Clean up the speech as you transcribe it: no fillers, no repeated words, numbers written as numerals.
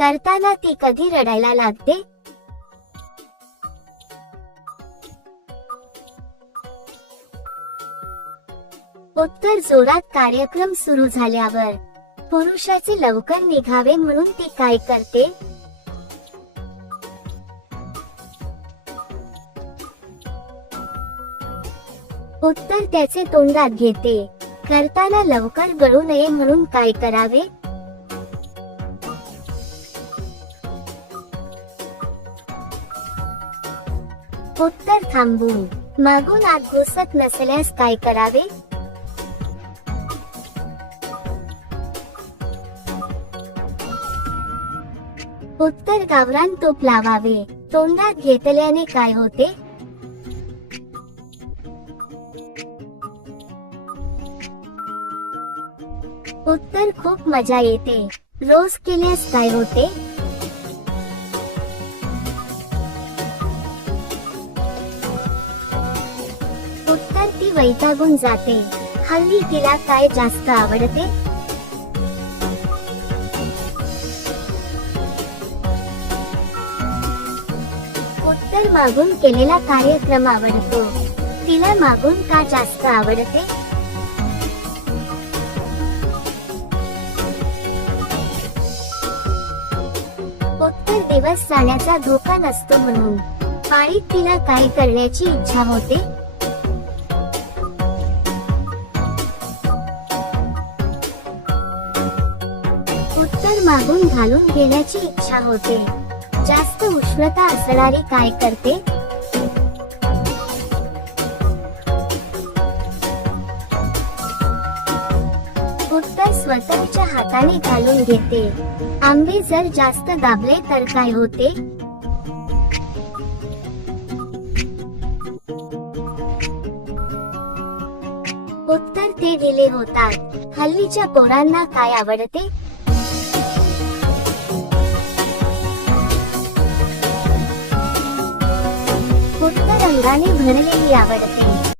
करताना ती कधी रडायला लागते? उत्तर, जोरात कार्यक्रम सुरू झाल्यावर पुरुषाचे लवकर निघावे म्हणून ती काय करते? उत्तर, त्याचे तोंडात घेते. करताना लवकर गळू नये म्हणून काय करावे? उत्तर, थांबून. मागून आत घुसत नसल्यास काय करावे? उत्तर, गावरान तूप लावावे. तोंडात घेतल्याने काय होते? उत्तर, खूप मजा येते. रोज केल्यास काय होते? उत्तर, ती वैतागून जाते. हल्ली तिला काय जास्त आवडते? उत्तर, मागून केलेला कार्यक्रम आवडतो. तिला मागून का जास्त आवडते? उत्तर, दिवस जाण्याचा धोका नसतो म्हणून. पाळीत तिला काय करण्याची इच्छा होते? उत्तर, मागून घालून घेण्याची इच्छा होते. जास्त उष्णता असणारी काय करते? उत्तर, स्वतःच्या हाताने घालून घेते. आंबे जर जास्त दाबले तर काय होते? उत्तर, ते ढिले होतात. हल्लीच्या पोरांना काय आवडते? उत्तर, रंगाने भरलेली आवडते.